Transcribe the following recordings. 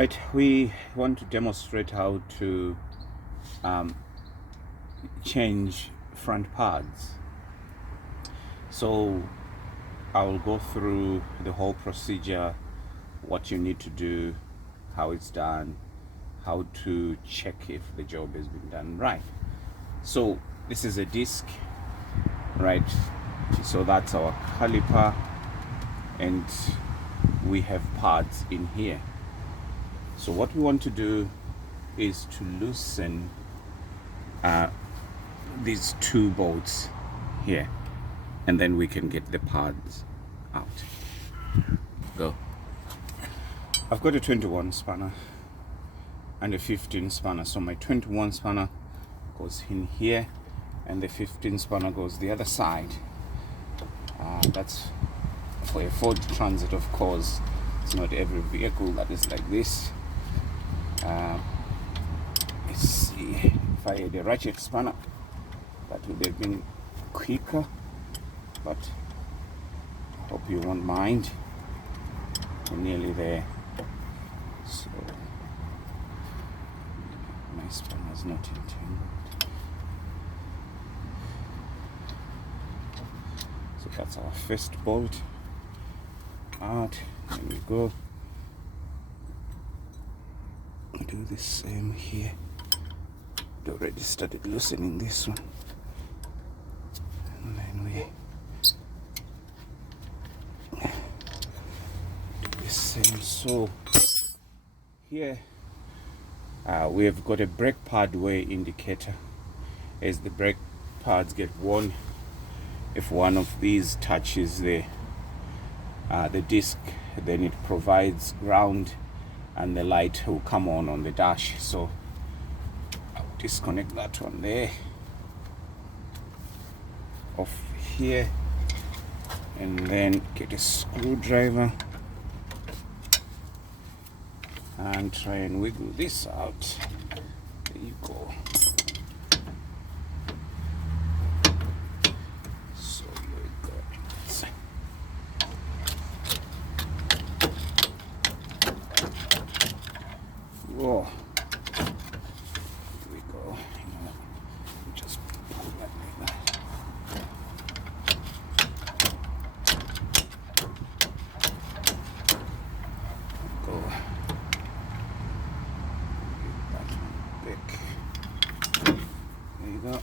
Right, we want to demonstrate how to change front pads. So I will go through the whole procedure, what you need to do, how it's done, how to check if the job has been done right. So this is a disc, right? So that's our caliper, and we have pads in here. So what we want to do is to loosen these two bolts here, and then we can get the pads out. Go. I've got a 21 spanner and a 15 spanner. So my 21 spanner goes in here and the 15 spanner goes the other side. That's for a Ford Transit, of course. It's not every vehicle that is like this. Let's see, if I had a ratchet spanner, that would have been quicker, but I hope you won't mind. We're nearly there. So my spanner is not entangled. So that's our first bolt out. There we go. Do the same here. I'd already started loosening this one, and then we do the same. So here we have got a brake pad wear indicator. As the brake pads get worn, if one of these touches the disc, then it provides ground and the light will come on the dash. So I'll disconnect that one there, off here, and then get a screwdriver and try and wiggle this out. There you go. So here we go. Whoa. Here we go. Just pull that like that. Go. Get that one back. There you go.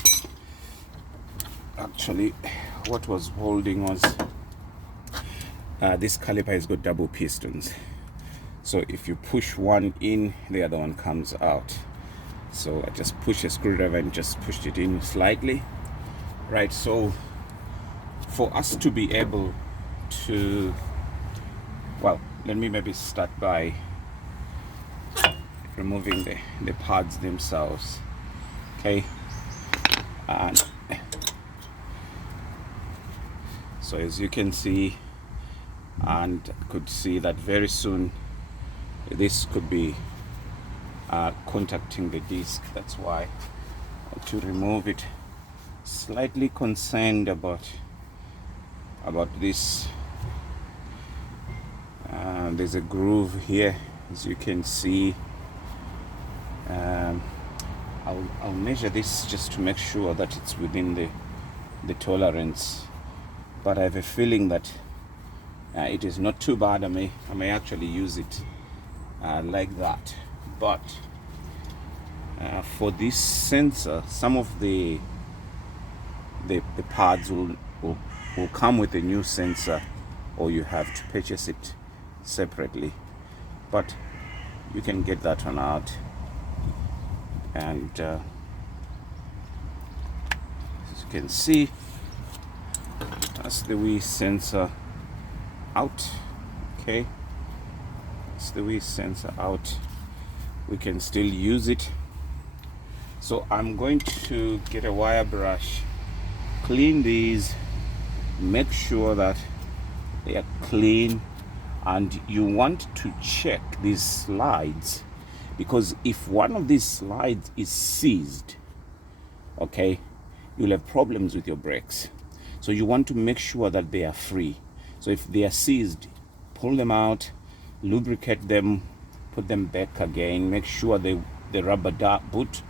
Actually, what was holding was this caliper has got double pistons. So if you push one in, the other one comes out. So I just pushed a screwdriver and just pushed it in slightly. Right, so for us to be able to, well, let me maybe start by removing the pads themselves. Okay. And so as you can see, and could see that very soon this could be contacting the disc. That's why I want to remove it. Slightly concerned about this. There's a groove here, as you can see. I'll measure this just to make sure that it's within the tolerance, but I have a feeling that it is not too bad. I may actually use it like that. But for this sensor, some of the pads will come with a new sensor, or you have to purchase it separately, but you can get that one out. And as you can see, that's the wee sensor out. Okay, it's the wee sensor out. We can still use it. So I'm going to get a wire brush, clean these, make sure that they are clean, and you want to check these slides, because if one of these slides is seized, okay, you'll have problems with your brakes. So you want to make sure that they are free. So if they are seized, pull them out, lubricate them, put them back again. Make sure the rubber boot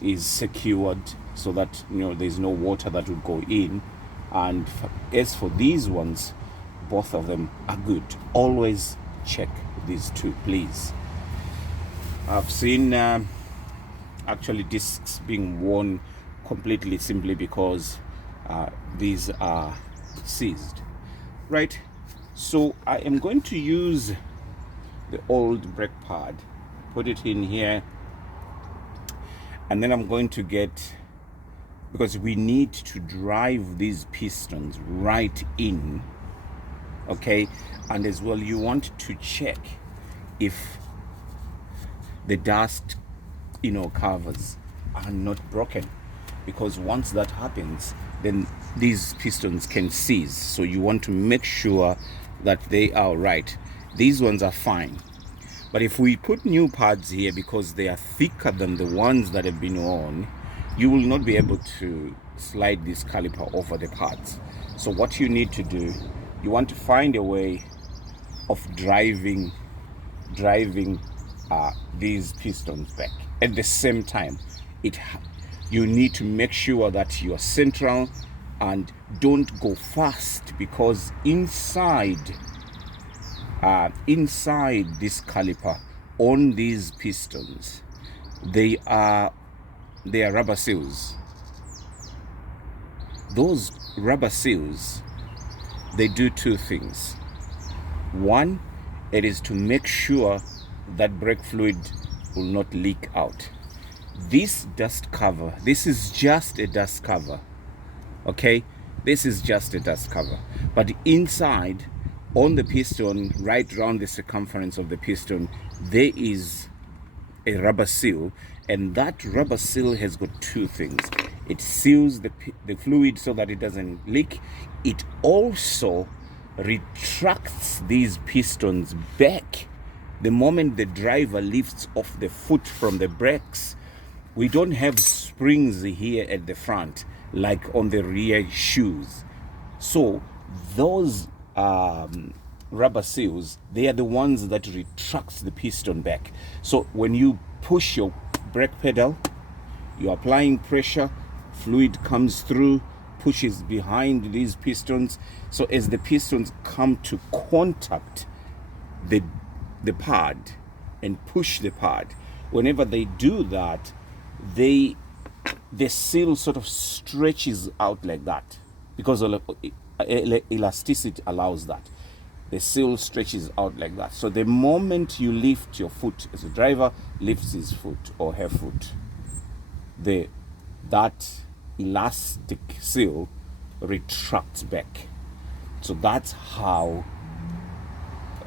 is secured so that there's no water that would go in. And as for these ones, both of them are good. Always check these two, please. I've seen actually discs being worn completely simply because these are seized, right? So I am going to use the old brake pad, put it in here, and then I'm going to get, because we need to drive these pistons right in, okay? And as well, you want to check if the dust covers are not broken, because once that happens, then these pistons can seize. So you want to make sure that they are right. These ones are fine, but if we put new pads here, because they are thicker than the ones that have been worn, you will not be able to slide this caliper over the pads. So what you need to do, you want to find a way of driving these pistons back. At the same time, you need to make sure that you're central and don't go fast, because inside this caliper on these pistons, they are rubber seals. Those rubber seals, they do two things. One, it is to make sure that brake fluid will not leak out. This dust cover, this is just a dust cover, okay? This is just a dust cover. But inside, on the piston, right around the circumference of the piston, there is a rubber seal, and that rubber seal has got two things. It seals the fluid so that it doesn't leak. It also retracts these pistons back. The moment the driver lifts off the foot from the brakes, we don't have springs here at the front like on the rear shoes. So those rubber seals, they are the ones that retracts the piston back. So when you push your brake pedal, you're applying pressure, fluid comes through, pushes behind these pistons. So as the pistons come to contact the pad and push the pad, whenever they do that, the seal sort of stretches out like that, because elasticity allows that. The seal stretches out like that. So the moment you lift your foot, as a driver lifts his foot or her foot, that elastic seal retracts back. So that's how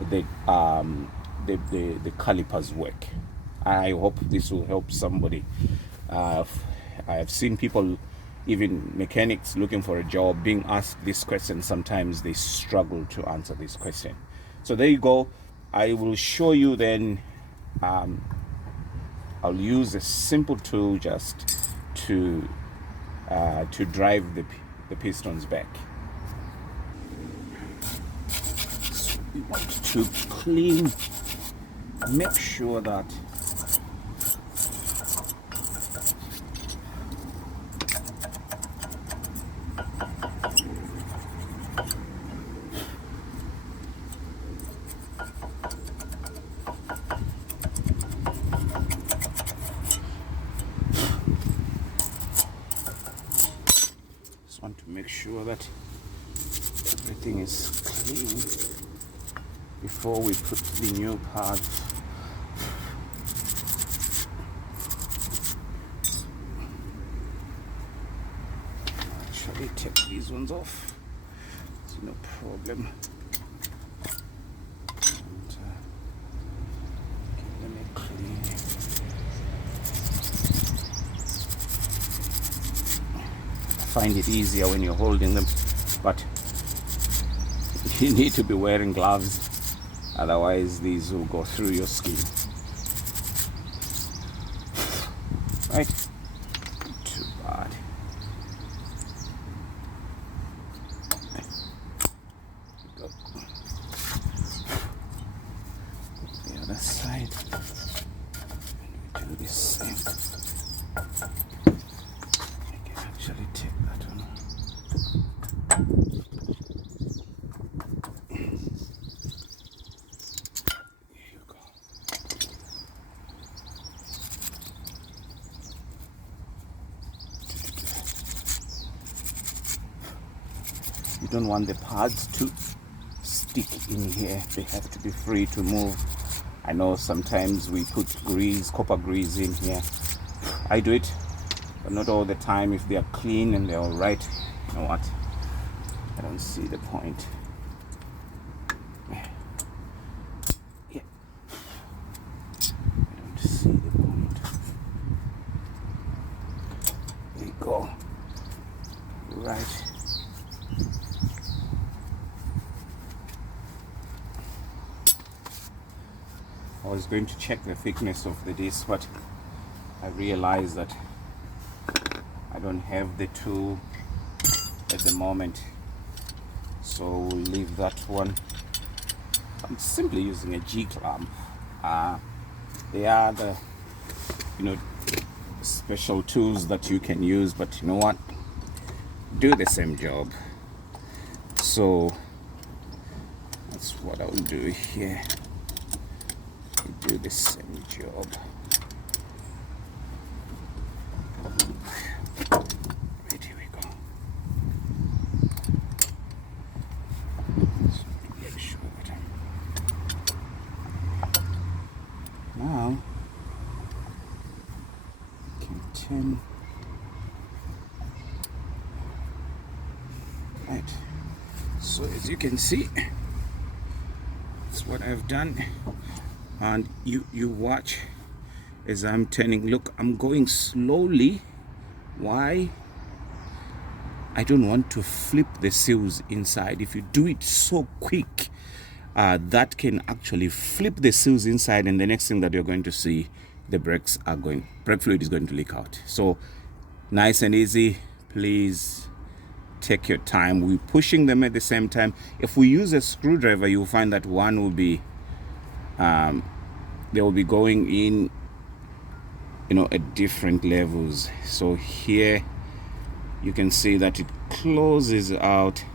the calipers work. I hope this will help somebody. I have seen people, even mechanics looking for a job, being asked this question. Sometimes they struggle to answer this question. So there you go. I will show you then. I'll use a simple tool just to drive the pistons back. So we want to clean, make sure that that everything is clean before we put the new pads. Actually take these ones off, it's no problem. And, let me clean it. Find it easier when you're holding them, but you need to be wearing gloves, otherwise these will go through your skin. Right? Too bad. Go. The other side. side. And we do the same. I can actually take that one. There you go. You don't want the pads to stick in here. They have to be free to move. I know sometimes we put grease, copper grease in here. I do it, but not all the time. If they are clean and they're all right, you know what? I don't see the point. Yeah. I don't see the point. There you go. Right. I was going to check the thickness of the disc, but I realized that I don't have the tool at the moment, so we'll leave that one. I'm simply using a G-clamp. They are the, special tools that you can use, but you know what? Do the same job. So that's what I'll do here. Do the same job. Right, here we go. So make sure that now can turn. Right. So as you can see, that's what I've done. And you watch as I'm turning. Look, I'm going slowly. Why? I don't want to flip the seals inside. If you do it so quick, that can actually flip the seals inside, and the next thing that you're going to see, the brake fluid is going to leak out. So nice and easy. Please take your time. We're pushing them at the same time. If we use a screwdriver, you'll find that one will be they will be going in, at different levels. So here you can see that it closes out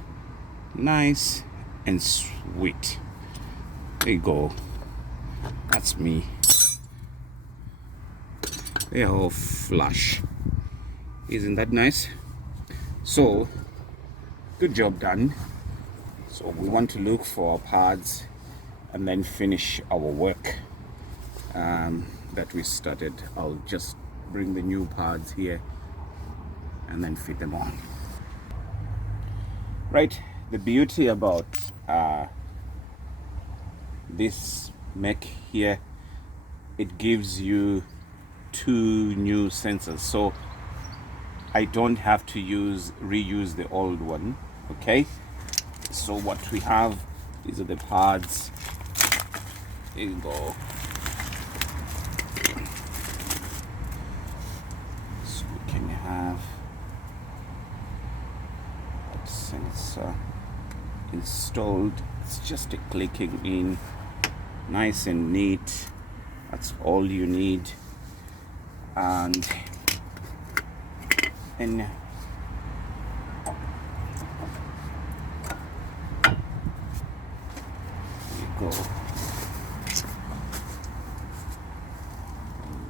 nice and sweet. There you go. That's me. They are all flush. Isn't that nice? So good job done. So we want to look for our pads and then finish our work that we started. I'll just bring the new pads here and then fit them on. Right, the beauty about this mech here, it gives you 2 new sensors, so I don't have to reuse the old one. Okay, so what we have, these are the pads. There you go. So we can have that sensor installed. It's just a clicking in, nice and neat. That's all you need. And there you go.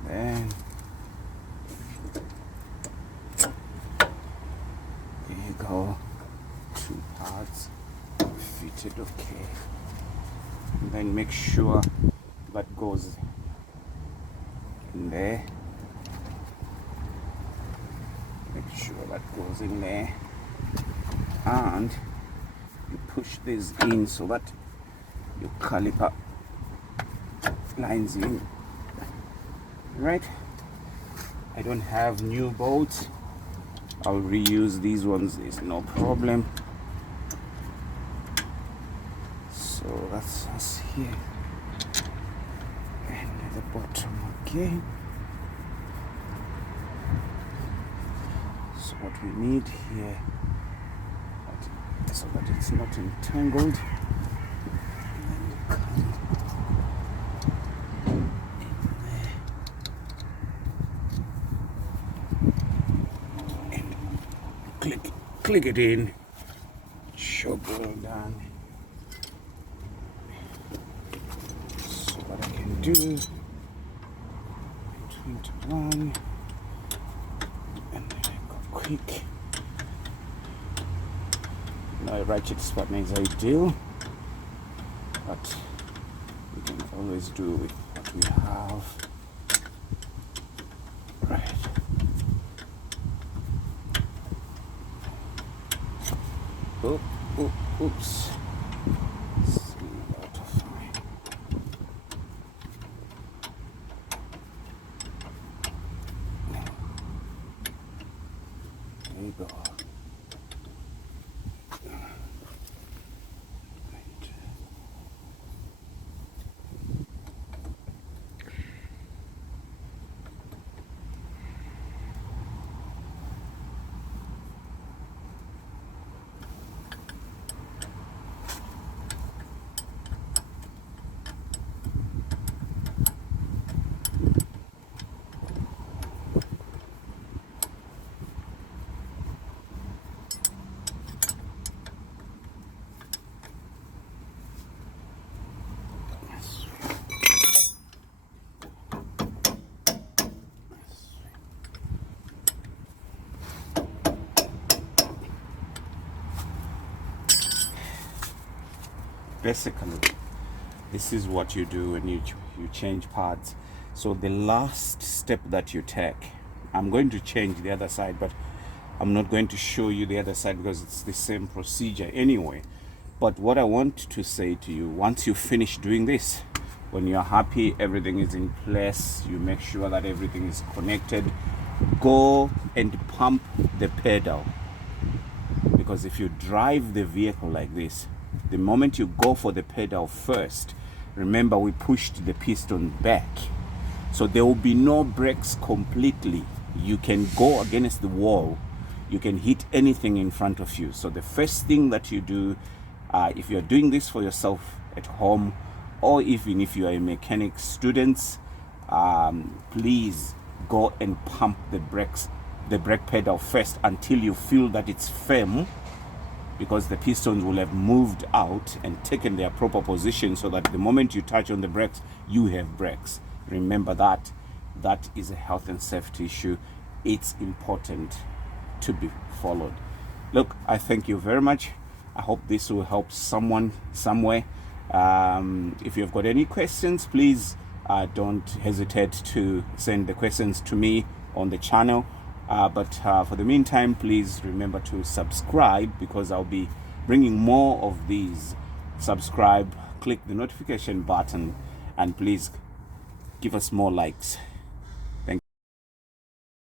Then there you go, 2 parts fitted. Okay, and then make sure that goes in there. Make sure that goes in there, and you push this in so that your caliper lines in. Right, I don't have new bolts. I'll reuse these ones, there's no problem. So that's us here, and at the bottom again. So what we need here, so that it's not entangled, and then you come click it in, choke it down. So what I can do, 21, and then I go quick. No, a ratchet spot is ideal, but we can always do with what we have. Right. Oh, oh, oops. There you go. Basically, this is what you do when you change pads. So the last step that you take, I'm going to change the other side, but I'm not going to show you the other side because it's the same procedure anyway. But what I want to say to you, once you finish doing this, when you're happy, everything is in place, you make sure that everything is connected, go and pump the pedal. Because if you drive the vehicle like this, the moment you go for the pedal first, remember we pushed the piston back, so there will be no brakes completely. You can go against the wall, you can hit anything in front of you. So the first thing that you do, if you're doing this for yourself at home, or even if you are a mechanic students, please go and pump the brake pedal first until you feel that it's firm, because the pistons will have moved out and taken their proper position, so that the moment you touch on the brakes, you have brakes. Remember that. That is a health and safety issue. It's important to be followed. Look, I thank you very much. I hope this will help someone somewhere. If you've got any questions, please don't hesitate to send the questions to me on the channel. But for the meantime, please remember to subscribe, because I'll be bringing more of these. Subscribe, click the notification button, and please give us more likes.